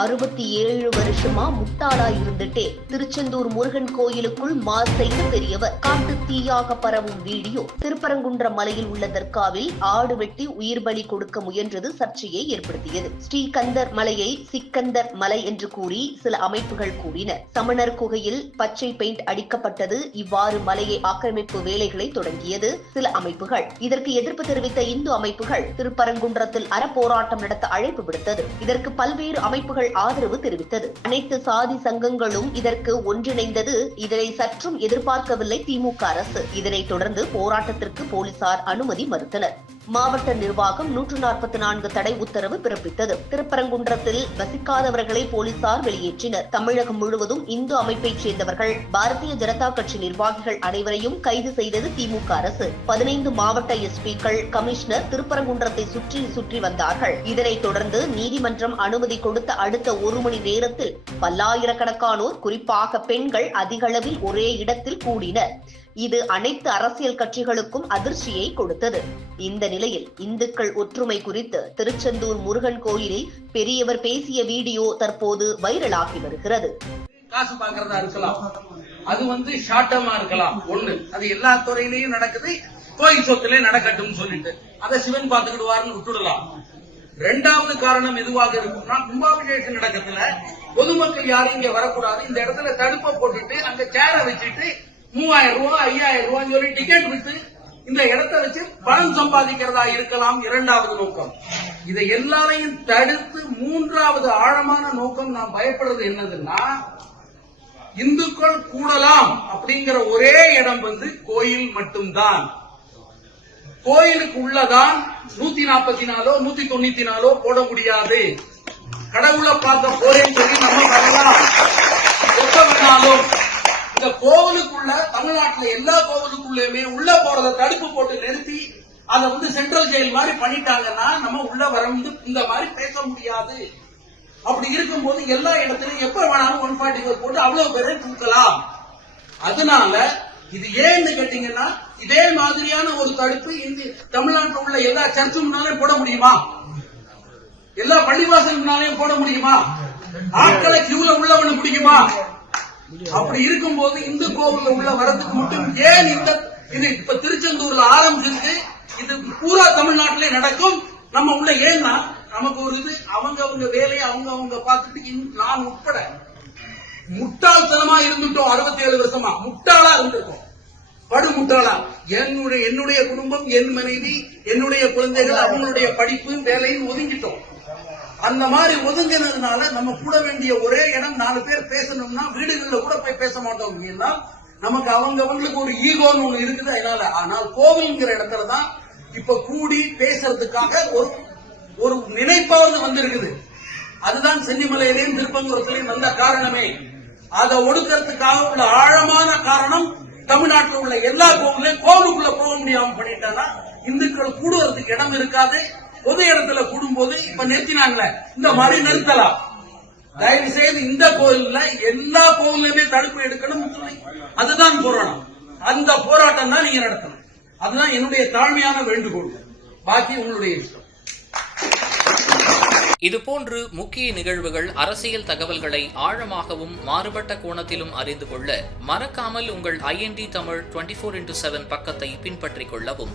அறுபத்தி ஏழு வருஷமா முட்டாளா இருந்துட்டே திருச்செந்தூர் முருகன் கோயிலுக்குள் மாஸ் செய்த பெரியவர். காட்டு தீயாக பரவும் வீடியோ திருப்பரங்குன்ற மலையில் உள்ள தர்காவில் ஆடு வெட்டி உயிர் பலி கொடுக்க முயன்றது சர்ச்சையை ஏற்படுத்தியது. ஸ்ரீகந்தர் மலையை சிக்கந்தர் மலை என்று கூறி சில அமைப்புகள் கூறின சமணர் குகையில் பச்சை பெயிண்ட் அடிக்கப்பட்டது இவ்வாறு மலையை ஆக்கிரமிப்பு வேலைகளை தொடங்கியது சில அமைப்புகள். இதற்கு எதிர்ப்பு தெரிவித்த இந்து அமைப்புகள் திருப்பரங்குன்றத்தில் அறப்போராட்டம் நடத்த அழைப்பு விடுத்தது. இதற்கு பல்வேறு அமைப்புகள் ஆதரவு தெரிவித்தது. அனைத்து சாதி சங்கங்களும் இதற்கு ஒன்றிணைந்தது. இதனை சற்றும் எதிர்பார்க்கவில்லை திமுக அரசு. இதனைத் தொடர்ந்து போராட்டத்திற்கு போலீசார் அனுமதி மறுத்தனர். மாவட்ட நிர்வாகம் நூற்று நாற்பத்தி நான்கு தடை உத்தரவு பிறப்பித்தது. திருப்பரங்குன்றத்தில் வசிக்காதவர்களை போலீசார் வெளியேற்றினர். தமிழகம் முழுவதும் இந்து அமைப்பைச் சேர்ந்தவர்கள் பாரதிய ஜனதா கட்சி நிர்வாகிகள் அனைவரையும் கைது செய்தது திமுக அரசு. பதினைந்து மாவட்ட எஸ்பிக்கள் கமிஷனர் திருப்பரங்குன்றத்தை சுற்றி சுற்றி வந்தார்கள். இதனைத் தொடர்ந்து நீதிமன்றம் அனுமதி கொடுத்த அடுத்த ஒரு மணி நேரத்தில் பல்லாயிரக்கணக்கானோர் குறிப்பாக பெண்கள் அதிகளவில் ஒரே இடத்தில் கூடினர். இது அனைத்து அரசியல் கட்சிகளுக்கும் அதிர்ச்சியை கொடுத்தது. இந்த நிலையில் இந்துக்கள் ஒற்றுமை குறித்து திருச்செந்தூர் முருகன் கோயிலில் பெரியவர் பேசிய வீடியோ தற்போது வைரலாகி வருகிறது. காசு பாக்குறதா இருக்கலாம். அது வந்து ஷார்ட்டமா இருக்கலாம். ஒண்ணு அது எல்லா துறையிலையும் நடக்குது கோயில் சொத்துல நடக்கட்டும் சொல்லிட்டு. அதை சிவன் பாத்துக்கிடுவாருன்னு விட்டுடலாம். ரெண்டாவது காரணம் எதுவாக இருக்கும்னா கும்பாபிஷேகம் நடக்கிறதுல பொதுமக்கள் யாரும் இங்க வரக்கூடாது. இந்த இடத்துல தடுப்பை போட்டுட்டு அங்க சேரை வச்சுட்டு மூவாயிரம் ரூபாய் ஐயாயிரம் ரூபாய் சொல்லி டிக்கெட் விட்டு இந்த இடத்தை வச்சு பணம் சம்பாதிக்கிறதா இருக்கலாம் இரண்டாவது நோக்கம். இதை எல்லாரையும் தடுத்து மூன்றாவது ஆழமான நோக்கம் நான் பயப்படுறது என்னதுன்னா இந்துக்கள் கூடலாம் அப்படிங்கிற ஒரே இடம் வந்து கோயில் மட்டும்தான். கோயிலுக்கு உள்ளதான் நூத்தி நாற்பத்தி நாலோ நூத்தி தொண்ணூத்தி நாலோ போட முடியாது. கடவுளை பார்க்க போறேன்னு சொல்லி நம்ம வரலாம் எப்ப வேணாலும். இந்த கோவிலுக்குள்ள தமிழ்நாட்டுல எல்லா கோவிலுக்குள்ளயுமே உள்ள போறத தடுப்பு போட்டு நிறுத்தி அதை வந்து சென்ட்ரல் ஜெயில் மாதிரி பண்ணிட்டாங்கன்னா நம்ம உள்ள வர வந்து இந்த மாதிரி பேச முடியாது. அப்படி இருக்கும்போது எல்லா இடத்துலயும் எப்ப வேணாலும் ஒன் ஃபார்ட்டி ஃபோர் போட்டு அவ்வளவு பேரை தூக்கலாம். அதனால இது ஏன்னு கேட்டீங்கன்னா இதே மாதிரியான ஒரு தடுப்பு இந்த தமிழ்நாட்டில் உள்ள எல்லா சர்ச்சுனாலையும் போட முடியுமா? எல்லா பள்ளிவாசல்னாலையும் போட முடியுமா? ஆட்களை கியூல உள்ளவனு பிடிக்குமா முடியுமா? அப்படி இருக்கும்போது இந்து கோவில்ல உள்ள வரதுக்கு மட்டும் ஏன் இந்த இது இப்ப திருச்செந்தூர்ல ஆரம்பிச்சிருக்கு? இது பூரா தமிழ்நாட்டிலே நடக்கும். நம்ம உள்ள ஏன்னா நமக்கு ஒரு இது அவங்க அவங்க வேலையை அவங்க அவங்க பார்த்துட்டு நான் உட்பட. முட்டாள்தனமா இருந்துட்டோம் அறுபத்தி ஏழு வருஷமா. முட்டாளா இருந்திருக்கோம். படு முட்டாளா என்னுடைய என்னுடைய குடும்பம் என் மனைவி என்னுடைய குழந்தைகள் அவங்களுடைய படிப்பு வேலையும் ஒதுங்கிட்டோம். அந்த மாதிரி ஒதுங்கினதுனால நம்ம கூட வேண்டிய ஒரே இடம் நாலு பேர் பேசணும்னா வீடுகளில் கூட போய் பேச மாட்டோம். ஏன்னா நமக்கு அவங்க அவங்களுக்கு ஒரு ஈகோன்னு ஒண்ணு இருக்குது அதனால. ஆனால் கோவில்ங்கிற இடத்துல தான் இப்ப கூடி பேசுறதுக்காக ஒரு ஒரு நினைப்பாவது வந்திருக்குது. அதுதான் சென்னிமலையிலையும் திருப்பங்குரத்திலையும் வந்த காரணமே. அதை ஒடுக்கிறதுக்காக உள்ள ஆழமான காரணம் தமிழ்நாட்டில் உள்ள எல்லா கோவிலையும் கோவிலுக்குள்ள போக முடியாம பண்ணிட்டாங்கன்னா இந்துக்கள் கூடுவதற்கு இடம் இருக்காது. பொது இடத்துல கூடும்போது இப்ப நிறுத்தினாங்களே இந்த மாதிரி நிறுத்தலாம். தயவு செய்து இந்த கோயில்ல எல்லா கோவிலுமே தடுப்பு எடுக்கணும் சொல்லி அதுதான் போராட்டம். அந்த போராட்டம் தான் நீங்க நடத்தணும். அதுதான் என்னுடைய தாழ்மையான வேண்டுகோள். பாக்கி உங்களுடைய இஷ்டம். இதுபோன்று முக்கிய நிகழ்வுகள் அரசியல் தகவல்களை ஆழமாகவும் மாறுபட்ட கோணத்திலும் அறிந்து கொள்ள மறக்காமல் உங்கள் IND Tamil twenty four into seven பக்கத்தை பின்பற்றிக் கொள்ளவும்.